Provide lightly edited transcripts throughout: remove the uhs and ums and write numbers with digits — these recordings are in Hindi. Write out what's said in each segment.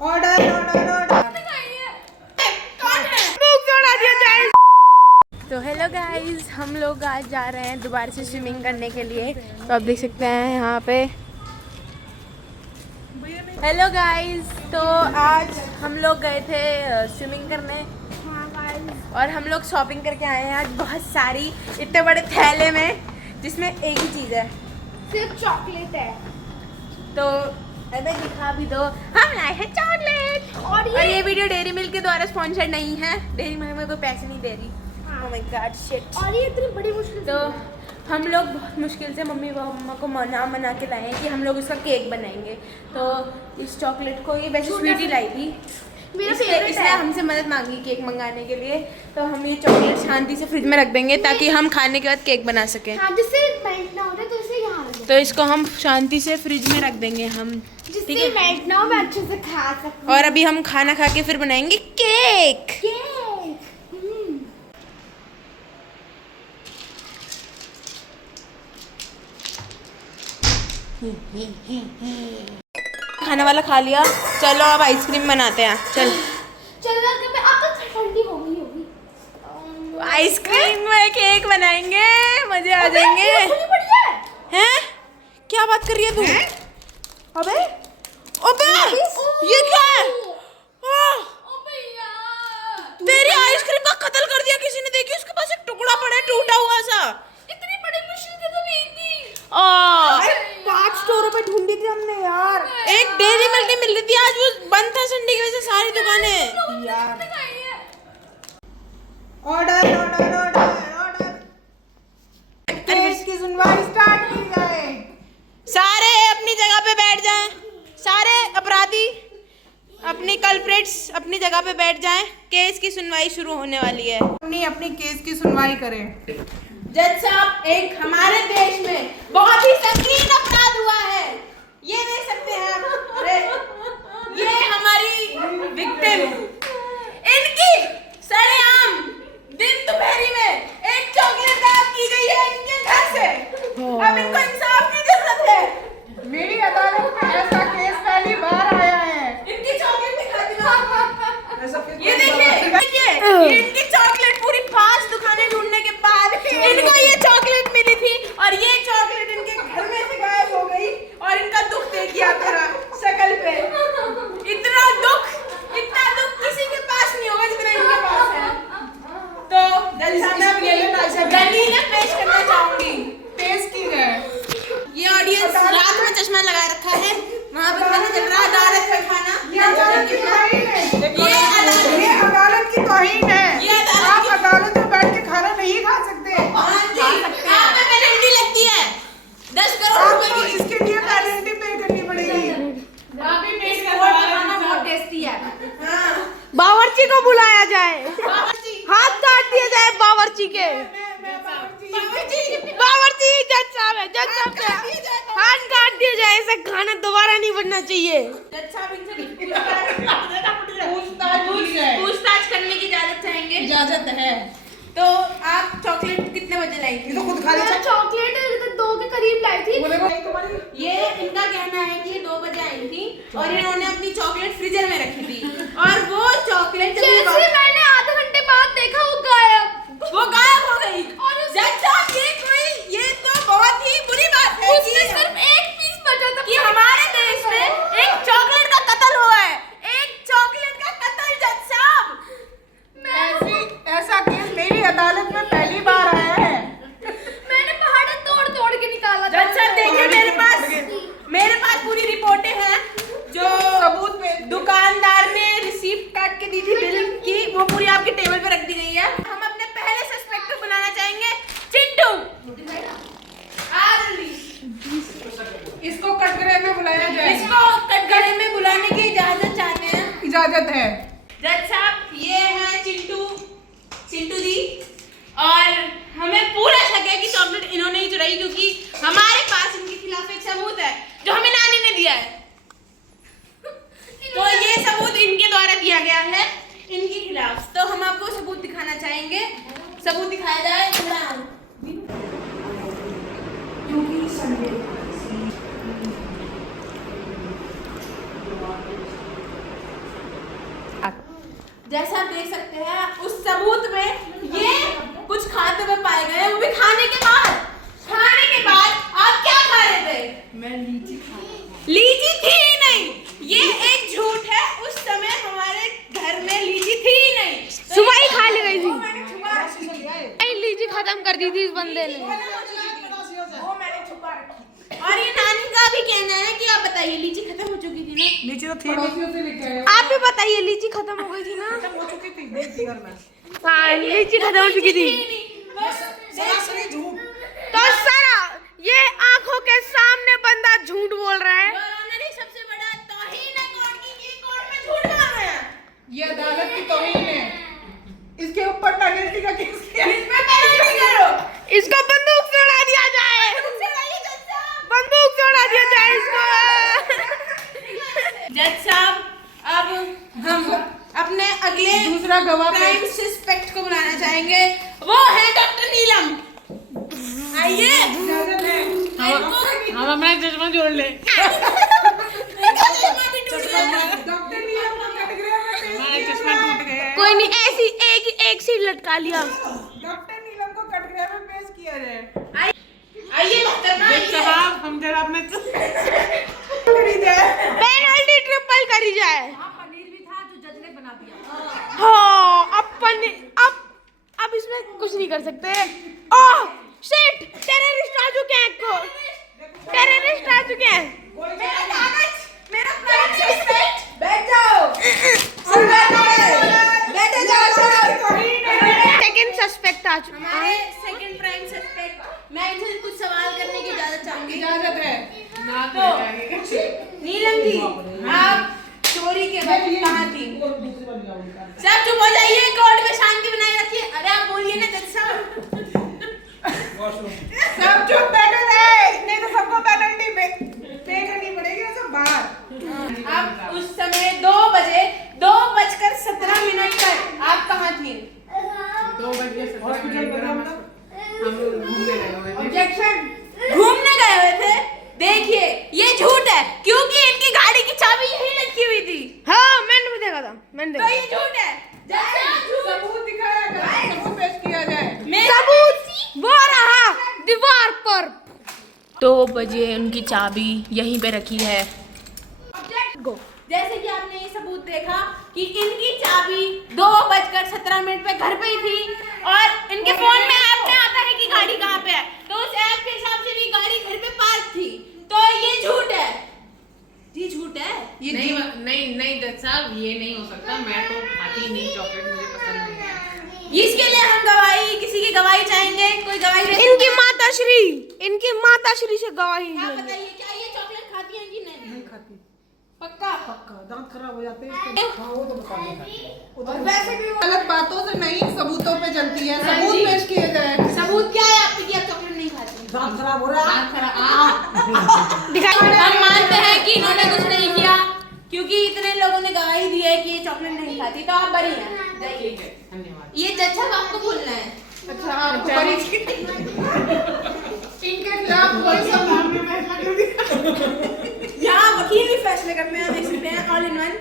Order order order. तो हेलो गाइस, हम लोग आज जा रहे हैं दोबारा से स्विमिंग करने के लिए। तो आप देख सकते हैं यहाँ पे। हेलो गाइस, तो आज हम लोग गए थे स्विमिंग करने और हम लोग शॉपिंग करके आए हैं आज बहुत सारी, इतने बड़े थैले में, जिसमें एक ही चीज़ है, सिर्फ चॉकलेट है। तो अबे दिखा भी दो, हम लाए हैं चॉकलेट। और ये वीडियो डेयरी मिल्क के द्वारा स्पॉन्सर्ड नहीं है, डेयरी मिल्क में कोई पैसे नहीं दे रही। Oh my God shit. और ये इतनी बड़ी मुश्किल तो हम लोग बहुत मुश्किल से मम्मी पापा को मना के लाए हैं कि हम लोग इसका केक बनाएंगे। तो इस चॉकलेट को, ये वैसे स्वीटी लाई थी, इसने हमसे मदद मांगी केक मंगाने के लिए। तो हम ये चॉकलेट शांति से फ्रिज में रख देंगे ताकि हम खाने के बाद केक बना सकें। हाँ, जिससे मेल्ट ना हो जाए, तो इसे यहाँ रख दो। तो इसको हम शांति से फ्रिज में रख देंगे हम, जिससे मेल्ट ना हो, मैं अच्छे से खा सकूं। और अभी हम खाना खा के फिर बनाएंगे केक। खाने वाला खा लिया, चलो अब आइसक्रीम बनाते हैं। चल मैं अब तो ठंडी हो गई होगी। आइसक्रीम में केक बनाएंगे, मजे आ जाएंगे। हैं? क्या बात कर रही है तू? अबे अबे ये क्या है? तेरी आइसक्रीम का कत्ल कर दिया किसी ने। देखी, उसके पास एक टुकड़ा पड़ा है टूटा हुआ सा। इतनी बड़ी मुश्किल से तो ली थी। 5 स्टोरों पे ढूंढी थी हमने यार। एक डेयरी मिल्क नहीं मिल रही थी, आज वो बंद था संडे की वजह से सारी दुकानें। यार order order order order. Case की सुनवाई स्टार्ट की जाए। सारे अपनी जगह पे बैठ जाएं, सारे अपराधी अपनी कल्प्रिट्स अपनी जगह पे बैठ जाएं। केस की सुनवाई शुरू होने वाली है। अपनी केस की सुनवाई करें। जज साहब, एक हमारे देश में बहुत ही संगीन अपराध हुआ है, ये देख सकते हैं आप। अरे ये हमारी विक्टिम, इनकी सरेआम दिन दोपहरी में एक चॉकलेट गायब की गई है इनके घर से। अब इनको इंसाफ की जरूरत है। मेरी अदालत में ऐसा केस पहली बार आया है। इनकी चॉकलेट दिखाती हूँ, ये देखिए, ये इनकी चॉकलेट पूरी 5 दुकानें ढूंढने के बाद इनको ये चॉकलेट मिली थी, और ये चॉकलेट इनके घर में से गायब हो गई। और इनका दुख देखिए आप जरा शक्ल पे, इतना दुख किसी के पास नहीं होगा जितना इनके पास है। तो जज साहब, मैं ये दलील पेश करना चाहूंगी। पेश की जाए। ये ऑडियंस रात में चश्मा लगा रखा है, वहाँ पे खाना चल रहा है, अदालत का खाना। ये अदालत की तौहीन है। ये अदालत की तौहीन है। ये आप अदालत में बैठ के खाना नहीं खा सकते। यहाँ पे पेनल्टी लगती है 10 करोड़ रुपए आपको की। इसके लिए पेनल्टी पे करनी पड़ेगी। खाना बहुत टेस्टी है। बावर्ची को बुलाया जाए, बावर्ची हाथ काट दिया जाए बावर्ची के। बावर्ची जज साहब है, जज साहब के हाथ काट दिया जाए। ऐसा खाना दोबारा नहीं बनना चाहिए। जज साहब इनसे पूछताछ करने की इजाजत चाहेंगे। इजाजत है। तो आप चॉकलेट कितने बजे लाई थी? तो खुद खा ले। चॉकलेट 2 के करीब लाई थी। ये इनका कहना है कि 2 बजे आई थी और इन्होंने अपनी चॉकलेट फ्रीजर में रखी थी, और वो चॉकलेट जैसे मैंने आधे घंटे बाद देखा वो गायब हो गई। जज साहब, ये तो बहुत ही बुरी बात है उसमें सिर्फ एक पीस बचा था कि हमारे देश में एक चॉकलेट का कत्ल हुआ है। एक चॉकलेट का कत्ल, जज साहब। ऐसा केस मेरी अदालत में पहली बार आया है। मैंने पहाड़ तोड़ के निकाला। जज साहब देखिए, मेरे पास पूरी रिपोर्टें हैं जो सबूत में दुकानदार ने रिसीप्ट काट के दी थी बिल की, वो पूरी आपके टेबल पे रख दी गई है। हम अपने पहले सस्पेक्ट को बुलाना चाहेंगे, चिंटू। इसको कटघरे में बुलाया जाए। इसको कटघरे में बुलाने की इजाजत चाहते हैं। इजाजत है। जज साहब, ये है चिंटू जी, और हमें पूरा शक है कि चॉकलेट इन्होंने ही चुराई, क्योंकि हमारे पास इनके खिलाफ एक सबूत है जो हमें नानी ने दिया है। तो ये सबूत इनके द्वारा दिया गया है इनके खिलाफ। तो हम आपको सबूत दिखाना चाहेंगे। सबूत दिखाया जाए। जैसा आप देख सकते हैं उस सबूत में ये कुछ खाते हुए पाए गए, वो भी खाने के बाद। आप क्या खा रहे थे? मैं लीची खा रहा था। लीची थी ही नहीं, ये एक झूठ है। उस समय हमारे घर में लीची थी ही नहीं, सुबह ही खा ली गई थी। मैंने छुपा रखी थी। लीची खत्म कर दी थी इस बंदे ने। वो मैंने छुपा रखी। और ये नानी का भी कहना है कि आप बताइए लीची खत्म हो चुकी थी ना? लीची तो थी नहीं। आप भी बताइए, लीची खत्म हो गई थी ना? खत्म हो चुकी थी नहीं घर में। हाँ, लीची खत्म हो चुकी थी। सरासरी झूठ। तो सारा ये आंखों के सामने बंदा झूठ बोल रहा है। सबसे बड़ा तौहीन है कोर्ट की, ये कोर्ट में झूठ बोल रहे हैं। ये अदालत की तौहीन है। इसके ऊपर पेनल्टी का केस किया। इसमें पेनल्टी करो। इसको बंदूक से उड़ा दिया जाए, बंदूक से उड़ा दिया जाए इसको। जज साहब, अब हम अपने अगले दूसरा गवाह क्राइम सस्पेक्ट को बुलाना चाहेंगे। वो है डॉक्टर नीलम। आइए। हम अपना चश्मा जोड़ ले। डॉक्टर नीलम को कैटेगरी में चश्मा टूट गया। कोई नहीं, ऐसी एक सीट लटका लिया। डॉक्टर नीलम को कटघरे में पेश किया जाए। आइए मोहतरमा, साहब हम जरा अपने पेनल्टी ट्रिपल करी जाए। पनीर भी था जो जज ने बना दिया। हाँ, अब इसमें कुछ नहीं कर सकते। ओह शिट, टेररिस्ट आ चुके हैं। टेररिस्ट आ चुके हैं। मेरा कागज, मेरा क्राइम सस्पेक्ट। बैठ जाओ। बैठे जाओ सर। सेकंड सस्पेक्ट आ चुके हमारे हैं। सेकंड क्राइम सस्पेक्ट, मैं इनसे कुछ सवाल करने की इजाजत चाहूंगी। इजाजत है। तो नीलम जी, आप चोरी के वक्त कहाँ थी? सब चुप हो जाइए, कोर्ट में शांति बनाए रखिए। अरे आप बोलिए ना जज साहब। सब चुप बैठे रहे, नहीं तो सबको पेनल्टी पे करनी पड़ेगी ना सब बाहर। अब उस समय 2:17 पर आप कहाँ थी? 2:17 हम घूमने गए हुए थे। ऑब्जेक्शन। घूमने गए हुए थे? देखिए ये झूठ है, क्योंकि इनकी गाड़ी की चाबी यहीं लटकी हुई थी। हाँ, मैंने भी देखा था, मैंने तो देखा ये झूठ है। सबूत दिखाया जाए, सबूत पेश किया जाए। सबूत वो रहा दीवार पर। 2 बजे उनकी चाबी यहीं पे रखी है। गो। जैसे कि आपने ये सबूत देखा कि इनकी चाबी 2:17 पे घर पे ही थी, और इनके फोन में ऐप में आता है कि गाड़ी कहाँ पे है, तो उस ऐप के हिसाब से भी गाड़ी घर पे पार्क थी। तो ये झूठ है जी, झूठ है। ये नहीं जज साहब, ये नहीं हो सकता। मैं तो खाती नहीं चॉकलेट, मुझे पसंद नहीं है। इसके लिए हम गवाही, किसी की गवाही चाहेंगे? कोई गवाही? इनकी माताश्री से गवाही आप लेंगे। बताइए, क्या ये चॉकलेट खाती हैं कि नहीं? नहीं खाती। पक्का? दांत खराब हो जाते हैं इसके। हाँ, वो तो बता दें। और वैसे भी वो गलत बातों से नहीं, सबूतों पे चलती है। सबूत जी। पेश किए जाए। सबूत क्या है आपके कि आप चॉकलेट नहीं खाती? दांत खराब हो रहा है। हम मानते हैं कि इन्होंने कुछ नहीं किया, क्योंकि इतने लोगों ने गवाही दी है कि ये चॉकलेट नहीं खाती, तो आप बरी हैं। ठीक है, धन्यवाद। ये जज साहब आपको बोलना है। अच्छा, आपको बरी इनके खिलाफ कोई सा मामले में यहाँ वकील भी फैसले करते हैं, देख सकते हैं, ऑल इन वन।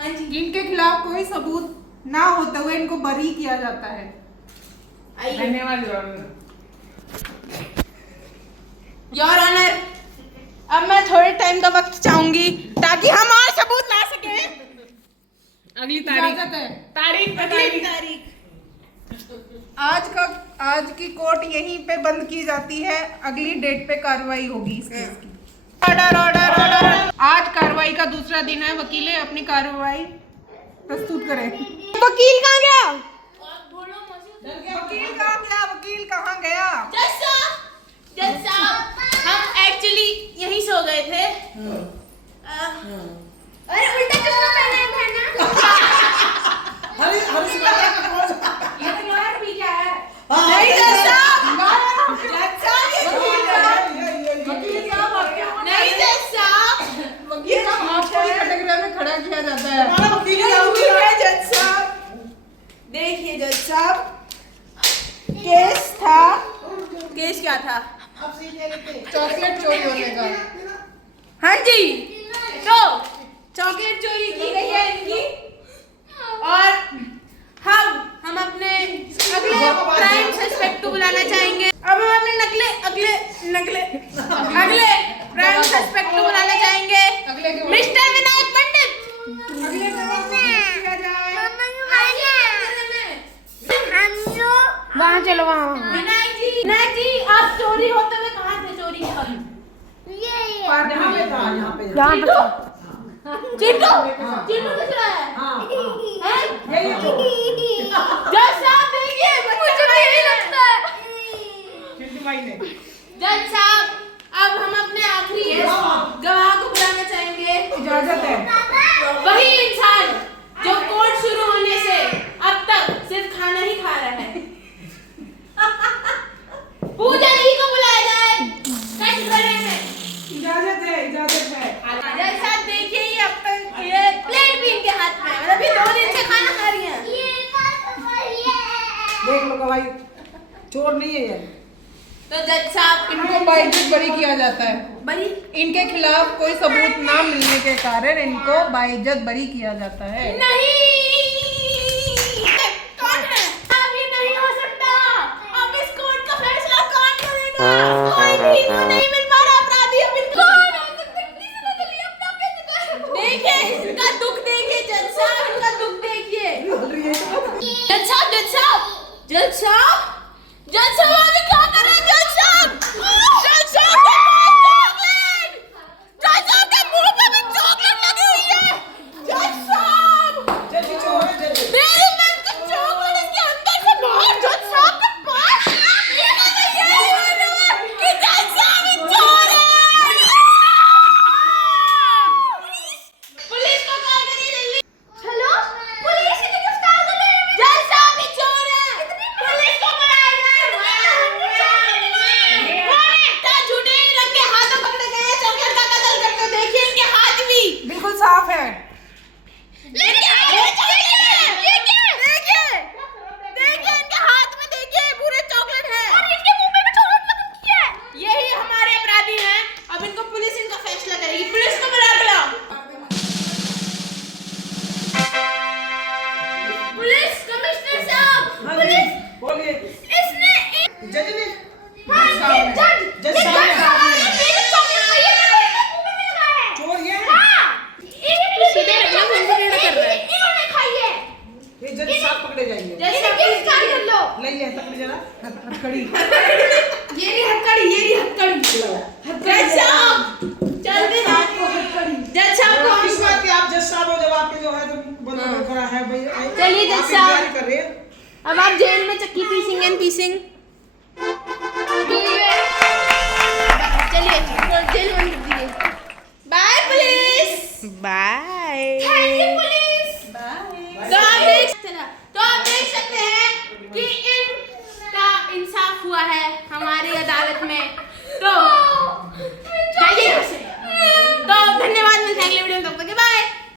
हाँ जी, इनके खिलाफ कोई सबूत ना होते हुए इनको बरी किया जाता है। आइए। धन्यवाद। योर ऑनर, अब मैं थोड़े टाइम का वक्त चाहूंगी ताकि हम और सबूत ला सकें। अगली इजाजत है। तारीख अगली तारीख। आज की कोर्ट यहीं पे बंद की जाती है। अगली डेट पे कार्रवाई होगी इस केस की। ऑर्डर। आज कार्रवाई का दूसरा दिन है। वकीलें अपनी कार्रवाई प्रस्तुत करें। वकील कहाँ गया? वकील कहाँ गया? जज साहब, हम एक्चुअली यहीं सो गए थे। अरे उल्टा चश्मा पहना है ये तुम्हारा भी क्या है? नहीं जज साहब, ये झूठ है। नहीं जज साहब, वकील साहब, आपको ही कैटेगरी में खड़ा किया जाता है। ये झूठ है जज साहब। देखिए जज साहब, केस क्या था? चॉकलेट चोरी होने का। हाँ जी, तो चॉकलेट चोरी की गई है इनकी, और वहाँ चलो वहाँ। विनायक जी आप चोरी होते हुए कहाँ थे चोरी के वक्त? यहाँ पे था, यहाँ पे। यहाँ पे चिंटू चिंटू दिख रहा है? हैं? जज साहब देखिए मुझे भी यही लगता है। चिंटू भाई ने। जज साहब अब हम अपने आखिरी गवाह को बुलाना चाहेंगे। इजाजत है। वही इंसान जो कोर्ट शुरू होने से अब तक सिर्फ खाना ही खा रहा है। पूजा जी को बुलाया जाए कटघरे में। इजाजत है, इजाजत है। जज साहब देखिए ये अब तक ये प्लेट भी इनके हाथ में है, मतलब ये 2 दिन से खाना खा रही हैं। देख लो गवाही, चोर नहीं है ये। तो जज साहब इनको बाइज्जत बरी किया जाता है। बड़ी इनके खिलाफ कोई सबूत ना मिलने के कारण इनको बाइज्जत बरी किया जाता है। नहीं कौन है? अब ये नहीं हो सकता। अब इस कोर्ट का फैसला कौन करेगा? कोई भी इनको नहीं मिल पा रहा अपराधी अब इनको कौन हो सकता है? प्लीज बताइए अपना कैसे कर। देखिए इनका दुख देखिए जज साहब, इनका दुख देखिए। जज साहब जज साहब जज साहब जज साहब अभी क्या कर रहे हैं जज साहब? जज साहब के पास चॉकलेट, जज साहब के मुंह पे भी चॉकलेट लगी हुई है। जज साहब जल्दी चोर है, जल्दी। मेरी मैम का चॉकलेट इसके अंदर से बाहर जज साहब के पास। ये मैंने यही बोला कि जज साहब ही चोर है। पुलिस को कॉल करिए जल्दी। हेलो पुलिस इन्हें गिरफ्तार कर ले। जज साहब ही चोर है। पुलिस को बुलाया जाए। झूठे रंग के हाथों पकड़े गए हैं चॉकलेट का कत्ल करते। देखिए इनके हाथ भी बिल्कुल साफ है। देखिए इनके हाथ में देखिए पूरे चॉकलेट है और इनके मुंह में भी चॉकलेट लगी है। यही हमारे अपराधी हैं। अब इनको पुलिस इनका फैसला करेगी। पुलिस को बुलाओ। पुलिस कमिश्नर साहब पुलिस बोलिए। इसने जज ने हाँ, ये जज साहब ने। मेरे चॉकलेट का ये मुंह में लगा है। चोर ये है। हाँ सीधे कर रहा है। इन्होंने खाई है। ये जज साहब पकड़े जाएंगे। जैसे गिरफ्तार कर लो। नहीं है तकड़ी जरा हथकड़ी। ये रही हथकड़ी, ये रही हथकड़ी। जज साहब जल्दी जज साहब को किस बात की आप जज साहब हो जब आपके जो है तो बंदा खड़ा है भाई। चलिए जज आप साहब। इंतजार कर रहे हैं। अब आप जेल में चक्की पीसेंगे पीसिंग। चलिए जेल बंद कर दीजिए। Bye police. Bye. Thank you police. तो आप देख सकते हैं कि इनका इंसाफ हुआ है हमारी अदालत में।